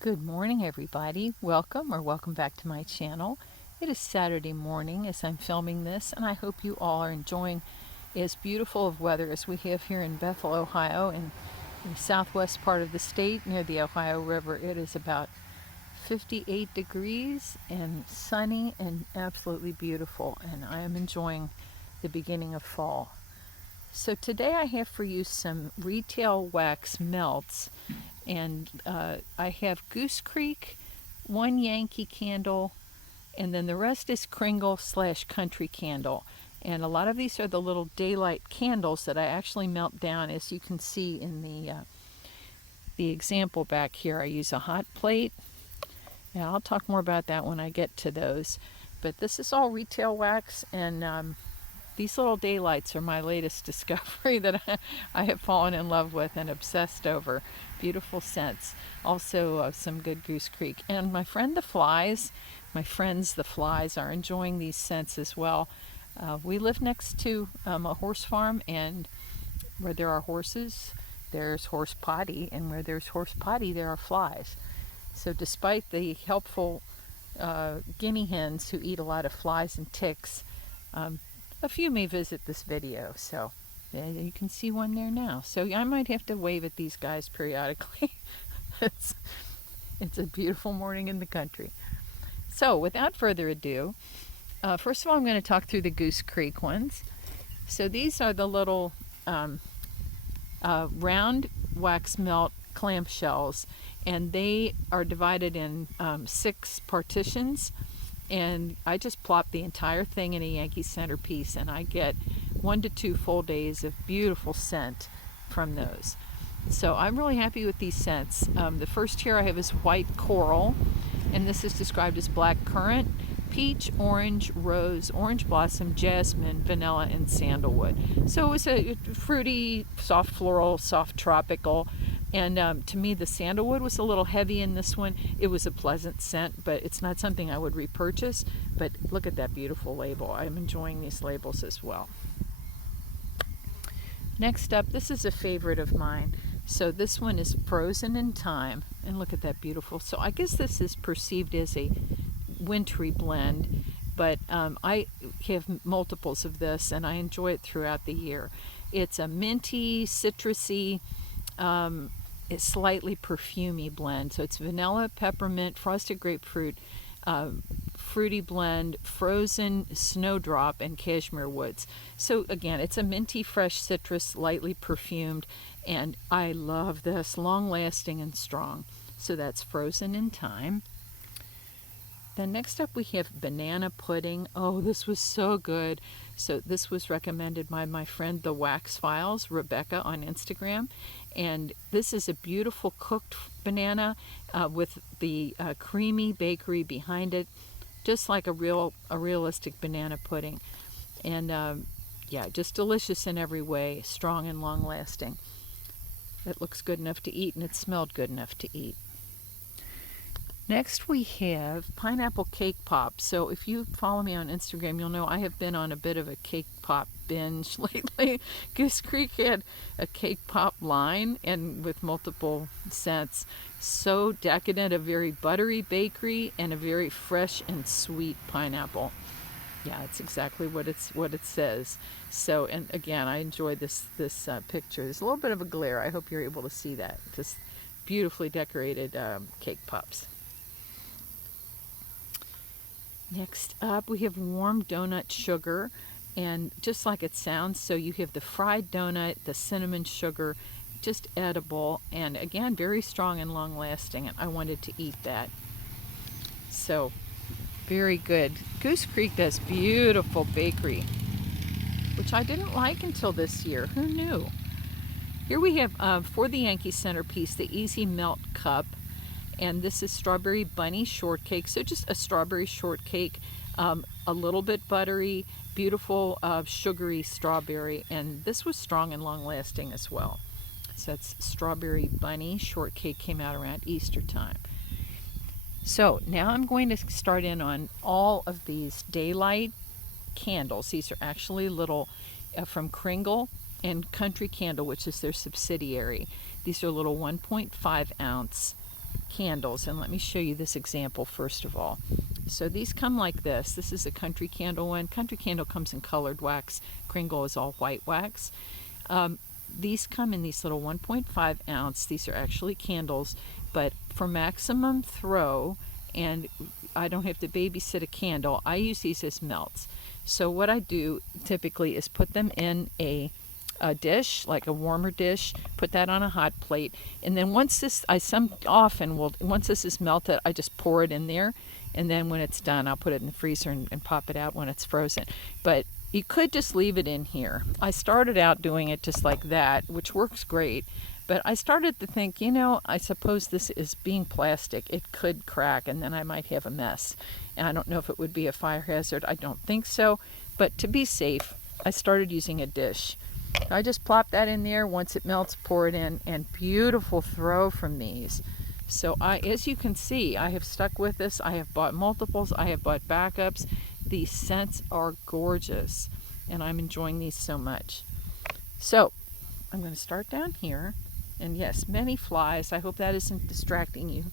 Good morning, everybody. Welcome back to my channel. It is Saturday morning as I'm filming this, and I hope you all are enjoying as beautiful of weather as we have here in Bethel, Ohio, in the southwest part of the state near the Ohio River. It is about 58 degrees and sunny and absolutely beautiful, and I am enjoying the beginning of fall. So today I have for you some retail wax melts, and I have Goose Creek, one Yankee candle, and then the rest is Kringle / Country Candle. And a lot of these are the little daylight candles that I actually melt down, as you can see in the example back here. I use a hot plate. Now I'll talk more about that when I get to those. But this is all retail wax, and these little daylights are my latest discovery that I have fallen in love with and obsessed over. Beautiful scents. Also some good Goose Creek. And my friends the flies are enjoying these scents as well. We live next to a horse farm, and where there are horses, there's horse potty, and where there's horse potty, there are flies. So despite the helpful guinea hens who eat a lot of flies and ticks, a few may visit this video, so yeah, you can see one there now. So I might have to wave at these guys periodically. it's a beautiful morning in the country. So without further ado, first of all, I'm going to talk through the Goose Creek ones. So these are the little round wax melt clamshells, and they are divided in 6 partitions. And I just plop the entire thing in a Yankee centerpiece, and I get 1 to 2 full days of beautiful scent from those. So I'm really happy with these scents. The first here I have is white coral, and this is described as black currant, peach, orange, rose, orange blossom, jasmine, vanilla, and sandalwood. So it was a fruity, soft floral, soft tropical. And to me, the sandalwood was a little heavy in this one. It was a pleasant scent, but it's not something I would repurchase. But look at that beautiful label. I'm enjoying these labels as well. Next up, this is a favorite of mine. So this one is Frozen in Time. And look at that beautiful. So I guess this is perceived as a wintry blend, but I have multiples of this, and I enjoy it throughout the year. It's a minty, citrusy, it's slightly perfumey blend. So it's vanilla, peppermint, frosted grapefruit, fruity blend, frozen snowdrop, and cashmere woods. So again, it's a minty, fresh citrus, lightly perfumed, and I love this, long lasting and strong. So that's Frozen in Time. Then next up we have banana pudding. Oh, this was so good. So this was recommended by my friend The Wax Files, Rebecca, on Instagram. And this is a beautiful cooked banana with the creamy bakery behind it, just like a realistic banana pudding. And yeah, just delicious in every way, strong and long lasting. It looks good enough to eat, and it smelled good enough to eat. Next we have pineapple cake pop. So if you follow me on Instagram, you'll know I have been on a bit of a cake pop binge lately. Goose Creek had a cake pop line, and with multiple scents. So decadent, a very buttery bakery, and a very fresh and sweet pineapple. Yeah, it's exactly what it says. So, and again, I enjoy this picture. There's a little bit of a glare. I hope you're able to see that. Just beautifully decorated cake pops. Next up, we have warm donut sugar, and just like it sounds, so you have the fried donut, the cinnamon sugar, just edible, and again, very strong and long lasting, and I wanted to eat that. So, very good. Goose Creek does beautiful bakery, which I didn't like until this year. Who knew? Here we have, for the Yankee centerpiece, the Easy Melt Cup. And this is strawberry bunny shortcake. So just a strawberry shortcake, a little bit buttery, beautiful sugary strawberry. And this was strong and long lasting as well. So it's strawberry bunny shortcake, came out around Easter time. So now I'm going to start in on all of these daylight candles. These are actually little from Kringle and Country Candle, which is their subsidiary. These are little 1.5 ounce candles, and let me show you this example first of all. So these come like this. This is a country candle one. Country candle comes in colored wax. Kringle is all white wax. These come in these little 1.5 ounce. These are actually candles, but for maximum throw, and I don't have to babysit a candle, I use these as melts. So what I do typically is put them in a dish, like a warmer dish, put that on a hot plate, and then once this, once this is melted, I just pour it in there, and then when it's done, I'll put it in the freezer and pop it out when it's frozen. But you could just leave it in here. I started out doing it just like that, which works great, but I started to think, I suppose this is being plastic. It could crack, and then I might have a mess. And I don't know if it would be a fire hazard. I don't think so, but to be safe, I started using a dish. I just plop that in there. Once it melts, pour it in, and beautiful throw from these. So as you can see, I have stuck with this. I have bought multiples. I have bought backups. These scents are gorgeous, and I'm enjoying these so much. So I'm going to start down here, and yes, many flies. I hope that isn't distracting you.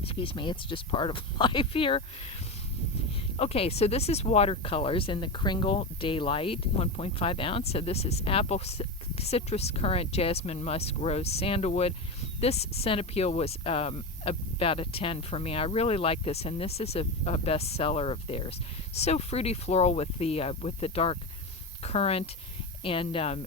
Excuse me, it's just part of life here. Okay, so this is watercolors in the Kringle Daylight, 1.5 ounce. So this is apple, citrus, currant, jasmine, musk, rose, sandalwood. This scent appeal was about a 10 for me. I really like this, and this is a bestseller of theirs. So fruity floral with the dark currant, and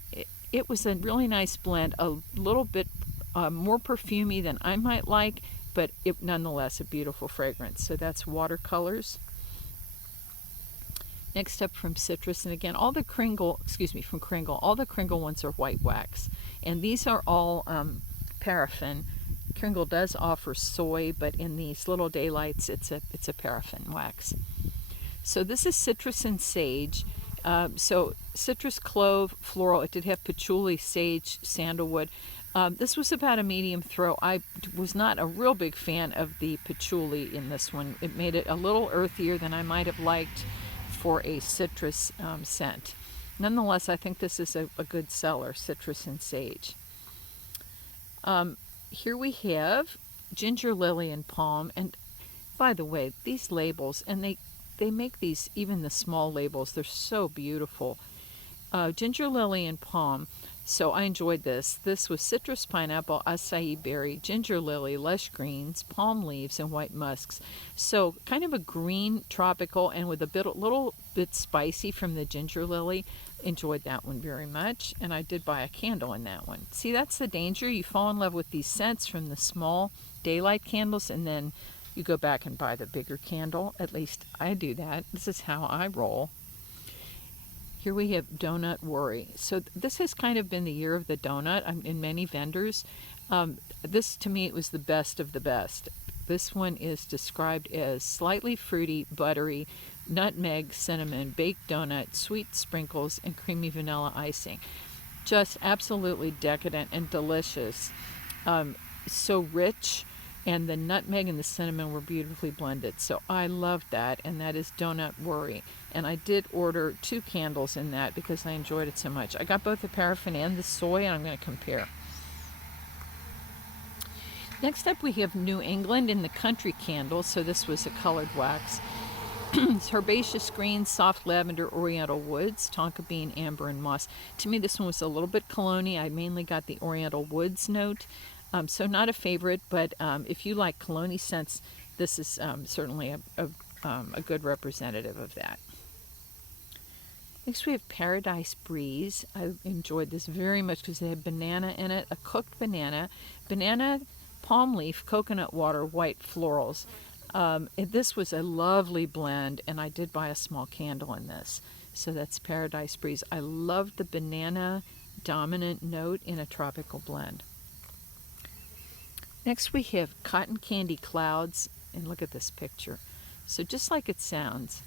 it was a really nice blend. A little bit more perfumey than I might like, but nonetheless a beautiful fragrance. So that's watercolors. Next up from Citrus, and again, all the Kringle, from Kringle, all the Kringle ones are white wax, and these are all paraffin. Kringle does offer soy, but in these little Daylights, it's a paraffin wax. So this is Citrus and Sage. So citrus, clove, floral. It did have patchouli, sage, sandalwood. This was about a medium throw. I was not a real big fan of the patchouli in this one. It made it a little earthier than I might have liked for a citrus scent. Nonetheless, I think this is a good seller, Citrus and Sage. Here we have Ginger Lily and Palm. And by the way, these labels, and they make these, even the small labels, they're so beautiful. Ginger Lily and Palm. So I enjoyed this. This was citrus, pineapple, acai berry, ginger lily, lush greens, palm leaves, and white musks. So kind of a green tropical, and with a little bit spicy from the ginger lily. Enjoyed that one very much, and I did buy a candle in that one. See, that's the danger. You fall in love with these scents from the small Daylight candles, and then you go back and buy the bigger candle. At least I do that. This is how I roll. Here we have Donut Worry. So this has kind of been the year of the donut in many vendors. This, to me, it was the best of the best. This one is described as slightly fruity, buttery, nutmeg, cinnamon, baked donut, sweet sprinkles, and creamy vanilla icing. Just absolutely decadent and delicious. So rich, and the nutmeg and the cinnamon were beautifully blended. So I loved that, and that is Donut Worry. And I did order 2 candles in that because I enjoyed it so much. I got both the paraffin and the soy, and I'm going to compare. Next up, we have New England in the Country Candle. So this was a colored wax. It's herbaceous green, soft lavender, oriental woods, tonka bean, amber, and moss. To me, this one was a little bit cologne-y. I mainly got the oriental woods note. So not a favorite, but if you like cologne scents, this is certainly a good representative of that. Next we have Paradise Breeze. I enjoyed this very much because they had banana in it, a cooked banana, palm leaf, coconut water, white florals. This was a lovely blend, and I did buy a small candle in this. So that's Paradise Breeze. I loved the banana dominant note in a tropical blend. Next we have Cotton Candy Clouds, and look at this picture. So just like it sounds.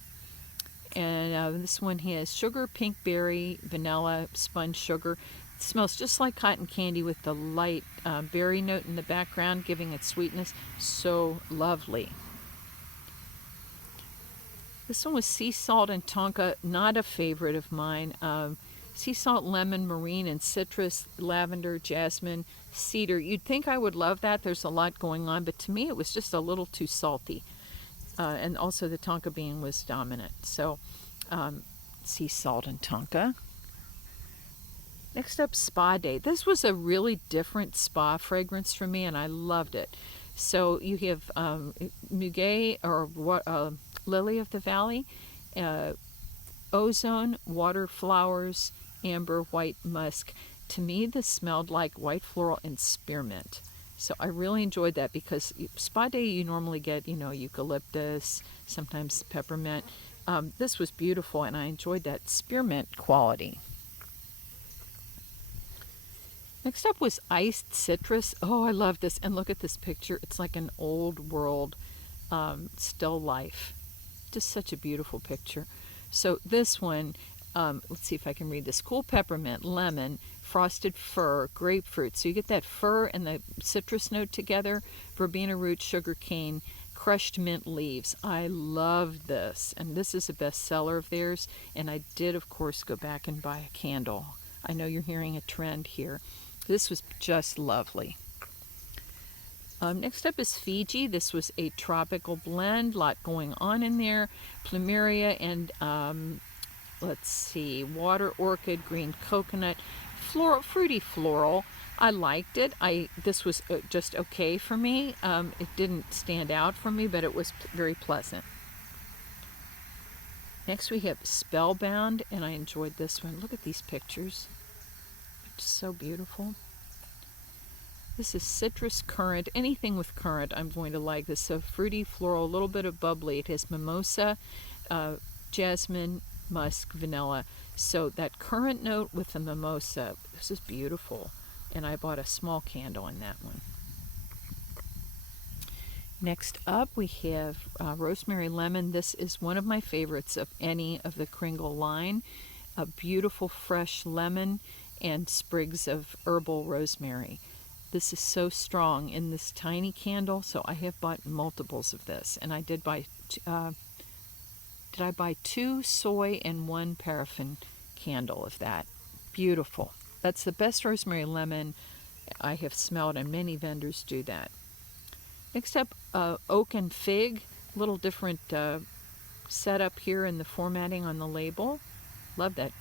And this one has sugar, pink berry, vanilla, sponge sugar. It smells just like cotton candy with the light berry note in the background, giving it sweetness. So lovely. This one was sea salt and tonka, not a favorite of mine. sea salt, lemon, marine, and citrus, lavender, jasmine, cedar. You'd think I would love that. There's a lot going on, but to me it was just a little too salty. And also the tonka bean was dominant. So sea salt and tonka. Next up, Spa Day. This was a really different spa fragrance for me, and I loved it. So you have muguet or lily of the valley, ozone, water flowers, amber, white musk. To me, this smelled like white floral and spearmint. So I really enjoyed that because Spa Day you normally get, eucalyptus, sometimes peppermint. This was beautiful, and I enjoyed that spearmint quality. Next up was iced citrus. Oh, I love this. And look at this picture. It's like an old world still life. Just such a beautiful picture. So this one, let's see if I can read this. Cool peppermint, lemon, frosted fir, grapefruit. So you get that fir and the citrus note together. Verbena root, sugar cane, crushed mint leaves. I love this. And this is a bestseller of theirs. And I did, of course, go back and buy a candle. I know you're hearing a trend here. This was just lovely. Next up is Fiji. This was a tropical blend, a lot going on in there. Plumeria and let's see, water orchid, green coconut, floral, fruity floral. I liked it. This was just okay for me. It didn't stand out for me, but it was very pleasant. Next we have Spellbound, and I enjoyed this one. Look at these pictures. It's so beautiful. This is citrus currant. Anything with currant I'm going to like this. So fruity, floral, a little bit of bubbly. It has mimosa, jasmine, musk, vanilla. So that currant note with the mimosa, this is beautiful. And I bought a small candle in that one. Next up we have rosemary lemon. This is one of my favorites of any of the Kringle line. A beautiful fresh lemon and sprigs of herbal rosemary. This is so strong in this tiny candle, so I have bought multiples of this. And I did buy, did I buy 2 soy and 1 paraffin candle of that? Beautiful. That's the best rosemary lemon I have smelled, and many vendors do that. Next up, oak and fig. A little different setup here in the formatting on the label. Love that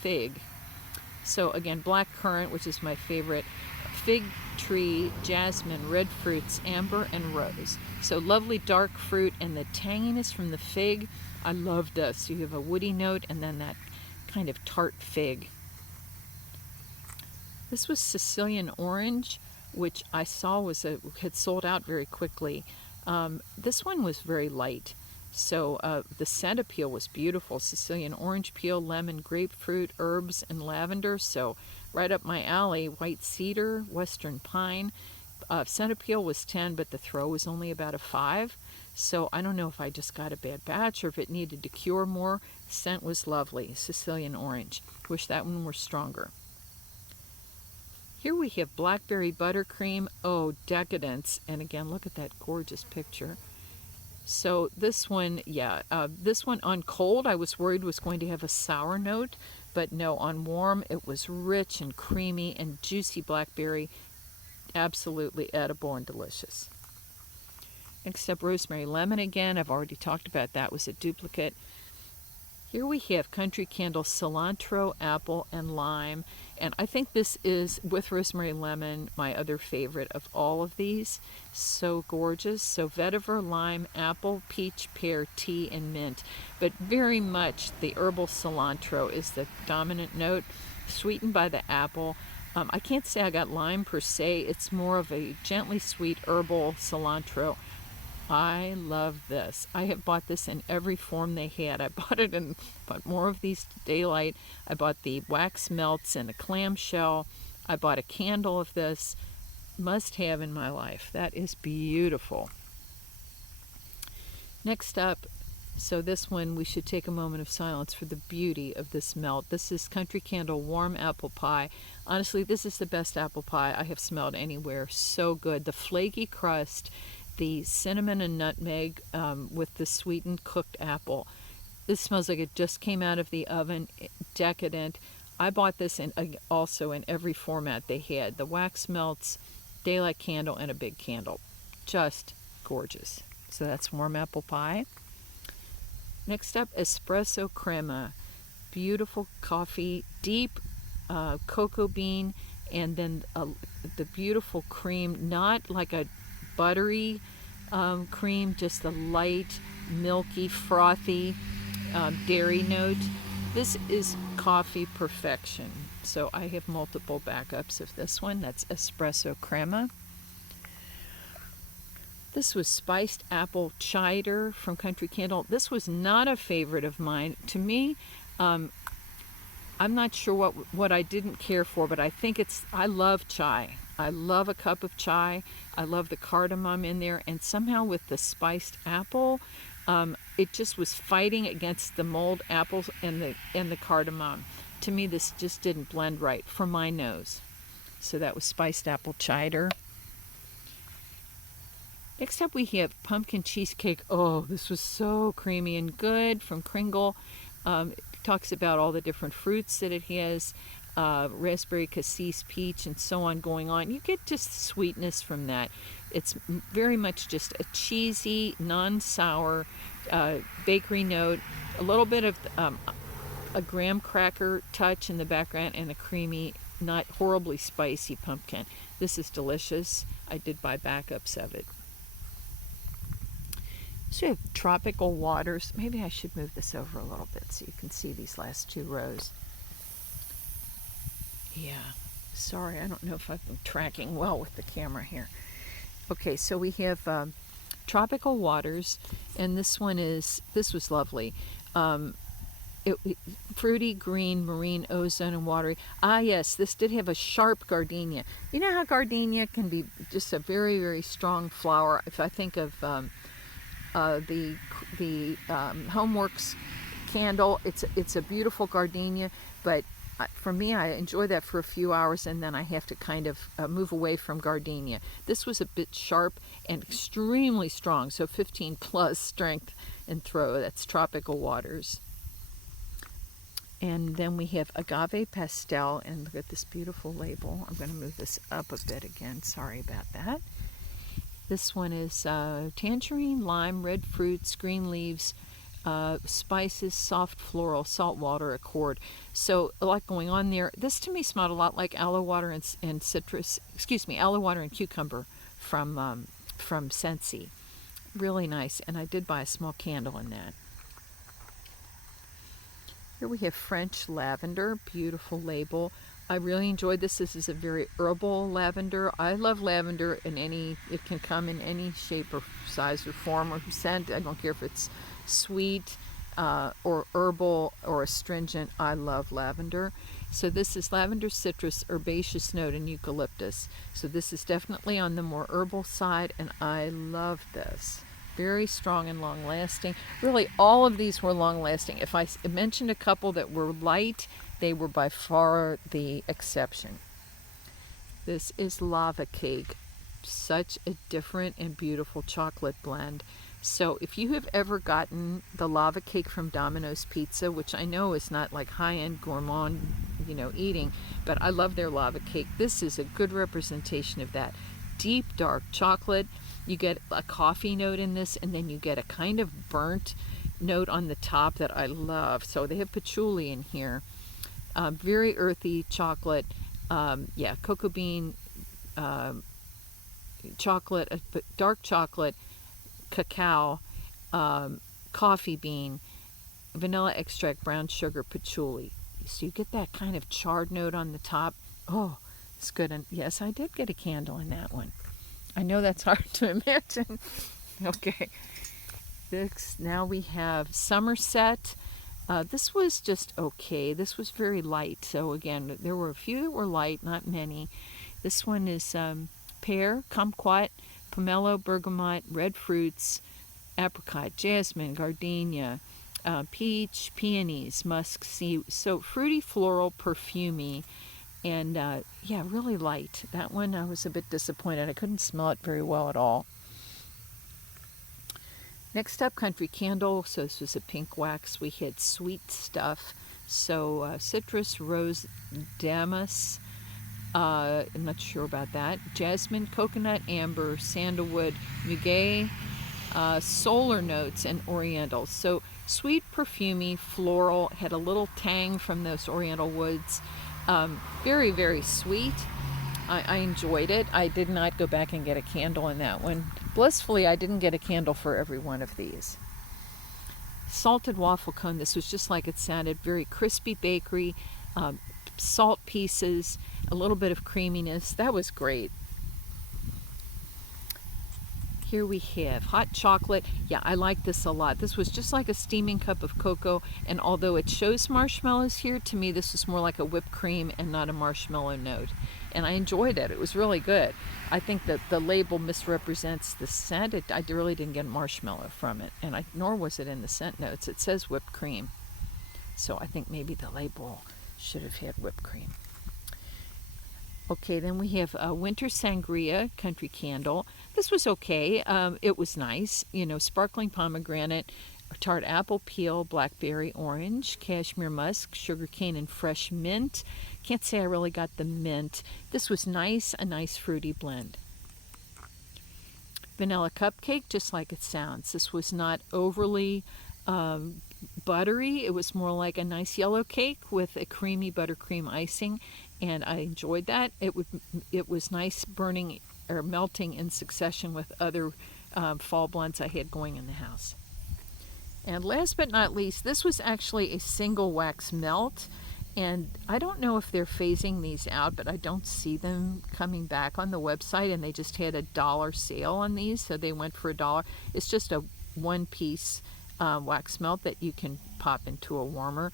fig. So again, black currant, which is my favorite. Fig tree, jasmine, red fruits, amber, and rose. So lovely dark fruit, and the tanginess from the fig. I love this. You have a woody note and then that kind of tart fig. This was Sicilian orange, which I saw had sold out very quickly. This one was very light. So the scent appeal was beautiful. Sicilian orange peel, lemon, grapefruit, herbs, and lavender. So right up my alley. White cedar, western pine. Scent appeal was 10, but the throw was only about a 5. So I don't know if I just got a bad batch or if it needed to cure more. Scent was lovely. Sicilian orange. Wish that one were stronger. Here we have blackberry buttercream. Oh, decadence. And again, look at that gorgeous picture. So this one, this one on cold I was worried was going to have a sour note, but no, on warm it was rich and creamy and juicy blackberry, absolutely edible and delicious. Next up, rosemary lemon again. I've already talked about that, was a duplicate. Here we have Country Candle cilantro, apple, and lime. And I think this is, with rosemary lemon, my other favorite of all of these. So gorgeous. So vetiver, lime, apple, peach, pear, tea, and mint. But very much the herbal cilantro is the dominant note, sweetened by the apple. I can't say I got lime per se. It's more of a gently sweet herbal cilantro. I love this. I have bought this in every form they had. I bought more of these Daylight. I bought the wax melts in a clamshell. I bought a candle of this. Must have in my life. That is beautiful. Next up, so this one we should take a moment of silence for the beauty of this melt. This is Country Candle Warm Apple Pie. Honestly, this is the best apple pie I have smelled anywhere. So good. The flaky crust, the cinnamon and nutmeg with the sweetened cooked apple. This smells like it just came out of the oven. Decadent. I bought this in also in every format they had. The wax melts, daylight candle, and a big candle. Just gorgeous. So that's warm apple pie. Next up, espresso crema. Beautiful coffee, deep cocoa bean, and then the beautiful cream, not like a buttery cream, just a light, milky, frothy dairy note. This is coffee perfection. So I have multiple backups of this one. That's espresso crema. This was spiced apple cider from Country Candle. This was not a favorite of mine. To me, I'm not sure what I didn't care for, but I think I love chai. I love a cup of chai. I love the cardamom in there, and somehow with the spiced apple, it just was fighting against the mulled apples and the cardamom. To me, this just didn't blend right for my nose. So that was spiced apple cider. Next up we have pumpkin cheesecake. Oh, this was so creamy and good from Kringle. It talks about all the different fruits that it has, raspberry, cassis, peach, and so on going on. You get just sweetness from that. It's very much just a cheesy, non-sour bakery note, a little bit of a graham cracker touch in the background, and a creamy, not horribly spicy pumpkin. This is delicious. I did buy backups of it. So we have tropical waters. Maybe I should move this over a little bit so you can see these last two rows. Yeah, sorry, I don't know if I've been tracking well with the camera here. Okay, so we have tropical waters, and this was lovely. Fruity, green, marine, ozone, and watery. Ah, yes, this did have a sharp gardenia. You know how gardenia can be just a very, very strong flower. If I think of the Homeworks candle, it's a beautiful gardenia, but for me, I enjoy that for a few hours, and then I have to kind of move away from gardenia. This was a bit sharp and extremely strong, so 15 plus strength and throw. That's tropical waters. And then we have agave pastel, and look at this beautiful label. I'm going to move this up a bit again. Sorry about that. This one is tangerine, lime, red fruits, green leaves, spices, soft floral, salt water, accord. So a lot going on there. This to me smelled a lot like aloe water and citrus. Excuse me, aloe water and cucumber from Scentsy. Really nice, and I did buy a small candle in that. Here we have French lavender, beautiful label. I really enjoyed this. This is a very herbal lavender. I love lavender it can come in any shape or size or form or scent. I don't care if it's sweet or herbal or astringent. I love lavender. So this is lavender, citrus, herbaceous note, and eucalyptus. So this is definitely on the more herbal side, and I love this. Very strong and long lasting. Really, all of these were long lasting. If I mentioned a couple that were light, they were by far the exception. This is lava cake. Such a different and beautiful chocolate blend. So if you have ever gotten the lava cake from Domino's Pizza, which I know is not like high-end gourmand, eating, but I love their lava cake. This is a good representation of that. Deep, dark chocolate. You get a coffee note in this, and then you get a kind of burnt note on the top that I love. So they have patchouli in here. Very earthy chocolate. Cocoa bean, chocolate, dark chocolate, cacao, coffee bean, vanilla extract, brown sugar, patchouli. So you get that kind of charred note on the top. Oh, it's good. And yes, I did get a candle in that one. I know that's hard to imagine. Okay. Now we have Somerset. This was just okay. This was very light. So again, there were a few that were light, not many. This one is pear, kumquat, pomelo, bergamot, red fruits, apricot, jasmine, gardenia, peach, peonies, musk, so fruity, floral, perfumey. And really light. That one I was a bit disappointed. I couldn't smell it very well at all. Next up, Country Candle. So this was a pink wax. We had Sweet Stuff. So citrus, rose, damask, I'm not sure about that. Jasmine, coconut, amber, sandalwood, muguet, solar notes, and orientals. So sweet, perfumey, floral, had a little tang from those oriental woods. Very, very sweet. I enjoyed it. I did not go back and get a candle in that one. Blissfully, I didn't get a candle for every one of these. Salted waffle cone. This was just like it sounded. Very crispy bakery, salt pieces, a little bit of creaminess. That was great. Here we have hot chocolate. Yeah, I like this a lot. This was just like a steaming cup of cocoa, and although it shows marshmallows here, to me this was more like a whipped cream and not a marshmallow note. And I enjoyed it. It was really good. I think that the label misrepresents the scent. I really didn't get marshmallow from it, and nor was it in the scent notes. It says whipped cream. So I think maybe the label should have had whipped cream. Okay, then we have Winter Sangria Country Candle. This was okay. It was nice. You know, sparkling pomegranate, tart apple peel, blackberry orange, cashmere musk, sugarcane, and fresh mint. Can't say I really got the mint. This was nice, a nice fruity blend. Vanilla cupcake, just like it sounds. This was not overly buttery. It was more like a nice yellow cake with a creamy buttercream icing, and I enjoyed that. It was nice burning or melting in succession with other fall blends I had going in the house. And last but not least, this was actually a single wax melt, and I don't know if they're phasing these out, but I don't see them coming back on the website, and they just had $1 sale on these, so they went for $1. It's just a one-piece wax melt that you can pop into a warmer.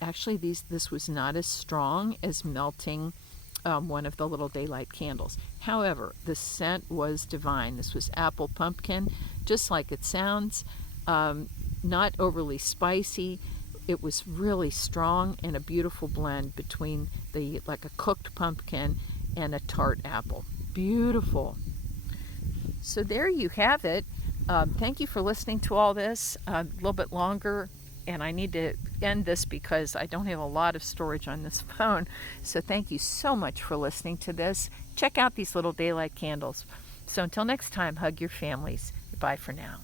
Actually, this was not as strong as melting one of the little daylight candles. However, the scent was divine. This was apple pumpkin, just like it sounds. Not overly spicy. It was really strong and a beautiful blend between like a cooked pumpkin and a tart apple. Beautiful. So there you have it. Thank you for listening to all this. A little bit longer, and I need to end this because I don't have a lot of storage on this phone. So thank you so much for listening to this. Check out these little daylight candles. So until next time, hug your families. Bye for now.